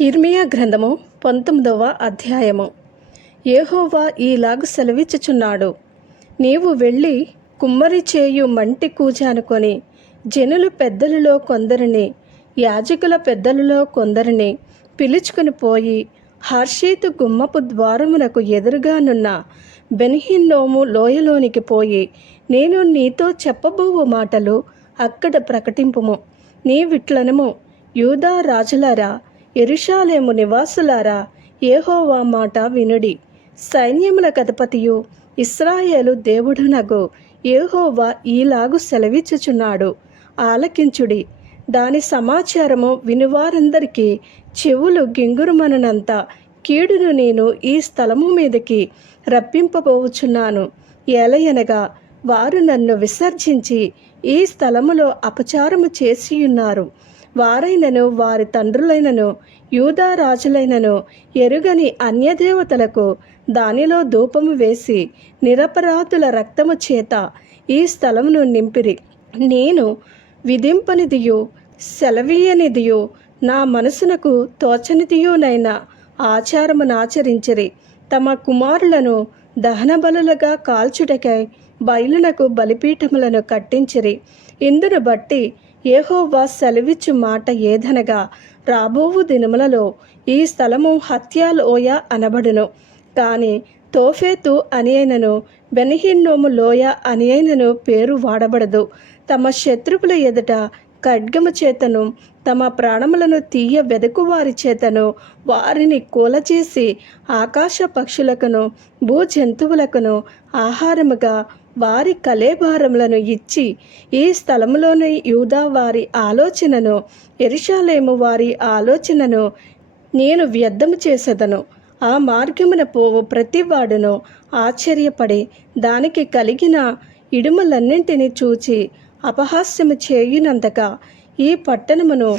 హిర్మియా గ్రంథము పంతొమ్మిదవ అధ్యాయము. ఏహోవా ఈలాగు సెలవిచ్చుచున్నాడు. నీవు వెళ్ళి కుమ్మరి చేయు మంటి కూజానుకొని జనులు పెద్దలలో కొందరిని యాజకుల పెద్దలలో కొందరిని పిలుచుకుని పోయి హర్షీతు గుమ్మపు ద్వారమునకు ఎదురుగానున్న బెన్హిన్నోము లోయలోనికి పోయి నేను నీతో చెప్పబోవు మాటలు అక్కడ ప్రకటింపుము. నీ విట్లనము యూదా రాజులారా ఎరుషాలేము నివాసులారా ఏహోవా మాట వినుడి. సైన్యముల కథపతియు ఇస్రాయేలు దేవుడునగు ఏహోవా ఈలాగు సెలవిచ్చుచున్నాడు. ఆలకించుడి. దాని సమాచారము వినువారందరికీ చెవులు గింగురుమనంత కీడును నేను ఈ స్థలము మీదకి రప్పింపబోచున్నాను ఏలయనగా వారు నన్ను విసర్జించి ఈ స్థలములో అపచారము చేసియున్నారు. వారైనను వారి తండ్రులైనను యూదా రాజులైనను ఎరుగని అన్యదేవతలకు దానిలో ధూపము వేసి నిరపరాధుల రక్తము చేత ఈ స్థలమును నింపిరి. నేను విధింపనిదియు సెలవీయనిదియు నా మనసునకు తోచనిదియునైన ఆచారమునాచరించిరి తమ కుమారులను దహన బలులుగా కాల్చుటకై బయలునకు బలిపీఠములను కట్టించిరి. ఇందును బట్టి ఏహోవా సెలవిచ్చు మాట ఏదనగా రాబోవు దినములలో ఈ స్థలము హత్యాలోయ అనబడును. కానీ తోఫేతు అని అయినను బెనహిన్నోము లోయ అని అయినను పేరు వాడబడదు. తమ శత్రువుల ఎదుట ఖడ్గము చేతను తమ ప్రాణములను తీయ వెదకువారి చేతను వారిని కూలచేసి ఆకాశ పక్షులకును భూ జంతువులకును ఆహారముగా వారి కలేభారములను ఇచ్చి ఈ స్థలములోని యూదా వారి ఆలోచనను ఎరిషాలేము వారి ఆలోచనను నేను వ్యర్థము చేసేదను. ఆ మార్గమున పోవు ప్రతివాడును ఆశ్చర్యపడి దానికి కలిగిన ఇడుమలన్నింటినీ చూచి అపహాస్యము చేయునంతగా ఈ పట్టణమును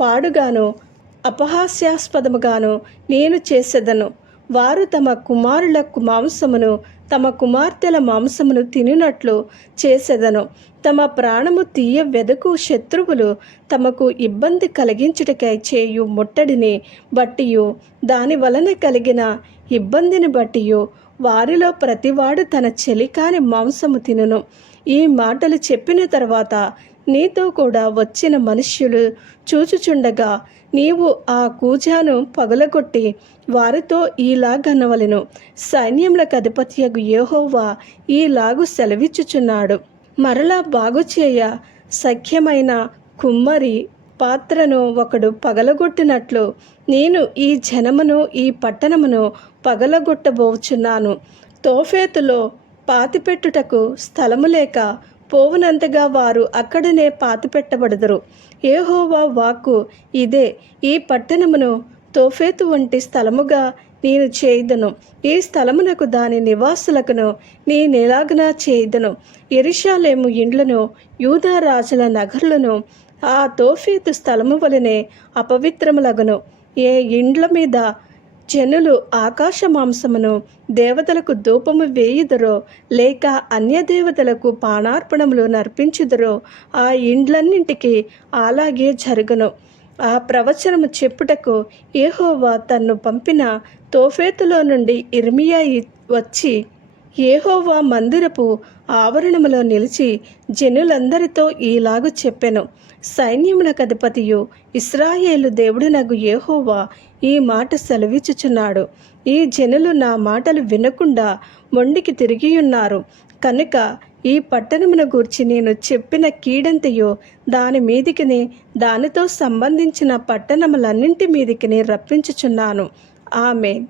పాడుగాను అపహాస్యాస్పదముగాను నేను చేసేదను. వారు తమ కుమారుల మాంసమును తమ కుమార్తెల మాంసమును తినినట్లు చేసేదను. తమ ప్రాణము తీయ వెదకు శత్రువులు తమకు ఇబ్బంది కలిగించుటకై చేయు ముట్టడిని బట్టియు దాని వలన కలిగిన ఇబ్బందిని బట్టియు. వారిలో ప్రతివాడు తన చెలికాని మాంసము తినును. ఈ మాటలు చెప్పిన తర్వాత నీతో కూడా వచ్చిన మనుష్యులు చూచుచుండగా నీవు ఆ కూజాను పగలగొట్టి వారితో ఈలాగనవలెను. సైన్యములకు అధిపత్యగు యెహోవా ఈలాగు సెలవిచ్చుచున్నాడు. మరలా బాగుచేయ సఖ్యమైన కుమ్మరి పాత్రను ఒకడు పగలగొట్టినట్లు నేను ఈ జనమును ఈ పట్టణమును పగలగొట్టబోచున్నాను. తోఫేతులో పాతిపెట్టుటకు స్థలము లేక పోవునంతగా వారు అక్కడనే పాతిపెట్టబడదరు. ఏహోవా వాక్కు ఇదే ఈ పట్టణమును తోఫేతు వంటి స్థలముగా నేను చేయుదును. ఈ స్థలమునకు దాని నివాసులకును నేనెలాగన చేయుదును? ఎరిషాలేము ఇండ్లను యూదా రాజుల నగర్లను ఆ తోఫేతు స్థలము వలనే అపవిత్రములగును. ఏ ఇండ్ల మీద జనులు ఆకాశ మాంసమును దేవతలకు ధూపము వేయుదరో లేక అన్య దేవతలకు పానార్పణములు నర్పించుదరో ఆ ఇండ్లన్నింటికి అలాగే జరుగును. ఆ ప్రవచనము చెప్పుటకు ఏహోవా తన్ను పంపిన తోఫేతులో నుండి ఇర్మియా వచ్చి ఏహోవా మందిరపు ఆవరణములో నిలిచి జనులందరితో ఈలాగు చెప్పెను. సైన్యములకు అధిపతియు ఇస్రాయేలు దేవుడినగు ఏహోవా ఈ మాట సెలవిచ్చుచున్నాడు. ఈ జనులు నా మాటలు వినకుండా మొండికి తిరిగియున్నారు. కనుక ఈ పట్టణమును గూర్చి నేను చెప్పిన కీడంతయో దాని మీదికిని దానితో సంబంధించిన పట్టణములన్నింటి మీదికిని రప్పించుచున్నాను. ఆమె